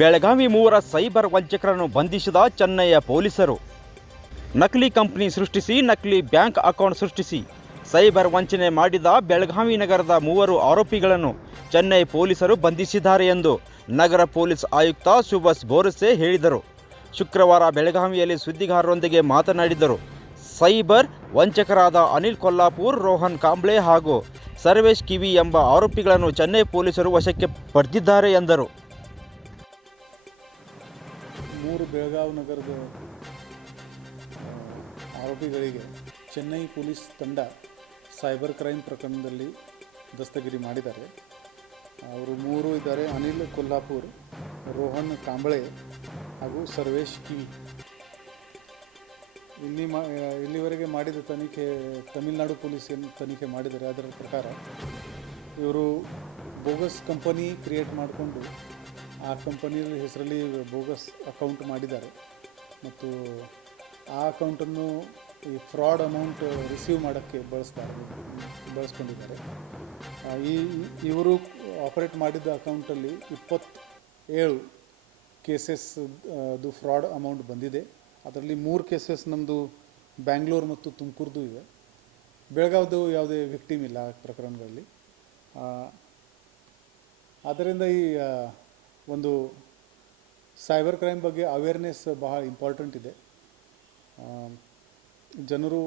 ಬೆಳಗಾವಿ ಮೂವರ ಸೈಬರ್ ವಂಚಕರನ್ನು ಬಂಧಿಸಿದ ಚೆನ್ನೈಯ ಪೊಲೀಸರು. ನಕಲಿ ಕಂಪನಿ ಸೃಷ್ಟಿಸಿ, ನಕಲಿ ಬ್ಯಾಂಕ್ ಅಕೌಂಟ್ ಸೃಷ್ಟಿಸಿ, ಸೈಬರ್ ವಂಚನೆ ಮಾಡಿದ ಬೆಳಗಾವಿ ನಗರದ ಮೂವರು ಆರೋಪಿಗಳನ್ನು ಚೆನ್ನೈ ಪೊಲೀಸರು ಬಂಧಿಸಿದ್ದಾರೆ ಎಂದು ನಗರ ಪೊಲೀಸ್ ಆಯುಕ್ತ ಸುಭಾಷ್ ಬೋರಸೆ ಹೇಳಿದರು. ಶುಕ್ರವಾರ ಬೆಳಗಾವಿಯಲ್ಲಿ ಸುದ್ದಿಗಾರರೊಂದಿಗೆ ಮಾತನಾಡಿದರು. ಸೈಬರ್ ವಂಚಕರಾದ ಅನಿಲ್ ಕೊಲ್ಲಾಪುರ್, ರೋಹನ್ ಕಾಂಬ್ಳೆ ಹಾಗೂ ಸರ್ವೇಶ್ ಕಿವಿ ಎಂಬ ಆರೋಪಿಗಳನ್ನು ಚೆನ್ನೈ ಪೊಲೀಸರು ವಶಕ್ಕೆ ಪಡೆದಿದ್ದಾರೆ ಎಂದರು. ಮೂರು ಬೆಳಗಾವಿ ನಗರದ ಆರೋಪಿಗಳಿಗೆ ಚೆನ್ನೈ ಪೊಲೀಸ್ ತಂಡ ಸೈಬರ್ ಕ್ರೈಮ್ ಪ್ರಕರಣದಲ್ಲಿ ದಸ್ತಗಿರಿ ಮಾಡಿದ್ದಾರೆ. ಅವರು ಮೂರು ಇದ್ದಾರೆ, ಅನಿಲ್ ಕೊಲ್ಲಾಪುರ್, ರೋಹನ್ ಕಾಂಬಳೆ ಹಾಗೂ ಸರ್ವೇಶ್ ಕಿ. ಇಲ್ಲಿ ಮಾ, ಇಲ್ಲಿವರೆಗೆ ಮಾಡಿದ ತನಿಖೆ ತಮಿಳುನಾಡು ಪೊಲೀಸ್ ತನಿಖೆ ಮಾಡಿದ್ದಾರೆ ಅದರ ಪ್ರಕಾರ ಇವರು ಬೋಗಸ್ ಕಂಪನಿ ಕ್ರಿಯೇಟ್ ಮಾಡಿಕೊಂಡು ಆ ಕಂಪನಿಯ ಹೆಸರಲ್ಲಿ ಬೋಗಸ್ ಅಕೌಂಟ್ ಮಾಡಿದ್ದಾರೆ. ಮತ್ತು ಆ ಅಕೌಂಟನ್ನು ಈ ಫ್ರಾಡ್ ಅಮೌಂಟ್ ರಿಸೀವ್ ಮಾಡೋಕ್ಕೆ ಬಳಸ್ತಾರೆ, ಬಳಸ್ಕೊಂಡಿದ್ದಾರೆ. ಈ, ಇವರು ಆಪರೇಟ್ ಮಾಡಿದ ಅಕೌಂಟಲ್ಲಿ ಇಪ್ಪತ್ತೇಳು ಕೇಸಸ್ ಅದು ಫ್ರಾಡ್ ಅಮೌಂಟ್ ಬಂದಿದೆ. ಅದರಲ್ಲಿ ಮೂರು ಕೇಸಸ್ ನಮ್ಮದು ಬ್ಯಾಂಗ್ಳೂರು ಮತ್ತು ತುಮಕೂರ್ದು ಇವೆ. ಬೆಳಗಾವ್ದು ಯಾವುದೇ ವಿಕ್ಟಿಮ್ ಇಲ್ಲ ಪ್ರಕರಣಗಳಲ್ಲಿ ಆದ್ದರಿಂದ ಈ ಒಂದು ಸೈಬರ್ ಕ್ರೈಮ್ ಬಗ್ಗೆ ಅವೇರ್ನೆಸ್ ಬಹಳ ಇಂಪಾರ್ಟೆಂಟ್ ಇದೆ. ಜನರು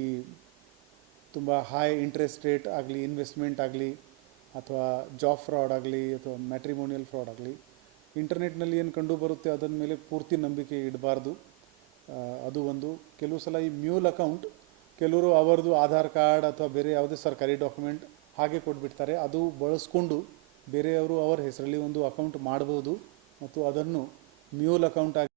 ಈ ತುಂಬ ಹೈ ಇಂಟ್ರೆಸ್ಟ್ ರೇಟ್ ಆಗಲಿ ಇನ್ವೆಸ್ಟ್ಮೆಂಟ್ ಆಗಲಿ, ಅಥವಾ ಜಾಬ್ ಫ್ರಾಡ್ ಆಗಲಿ, ಅಥವಾ ಮ್ಯಾಟ್ರಿಮೋನಿಯಲ್ ಫ್ರಾಡ್ ಆಗಲಿ ಇಂಟರ್ನೆಟ್ನಲ್ಲಿ ಏನು ಕಂಡು ಬರುತ್ತೆ ಅದರ ಮೇಲೆ ಪೂರ್ತಿ ನಂಬಿಕೆ ಇಡಬಾರ್ದು. ಅದು ಒಂದು. ಕೆಲವು ಸಲ ಈ ಮ್ಯೂಲ್ ಅಕೌಂಟ್ ಕೆಲವರು ಅವರದು ಆಧಾರ್ ಕಾರ್ಡ್ ಅಥವಾ ಬೇರೆ ಯಾವುದೇ ಸರ್ಕಾರಿ ಡಾಕ್ಯುಮೆಂಟ್ ಹಾಗೆ ಕೊಟ್ಬಿಡ್ತಾರೆ. ಅದು ಬಳಸ್ಕೊಂಡು ಬೇರೆಯವರು ಅವರ ಹೆಸರಲ್ಲಿ ಒಂದು ಅಕೌಂಟ್ ಮಾಡ್ಬೋದು ಮತ್ತು ಅದನ್ನು ಮ್ಯೂಲ್ ಅಕೌಂಟ್ ಆಗಿ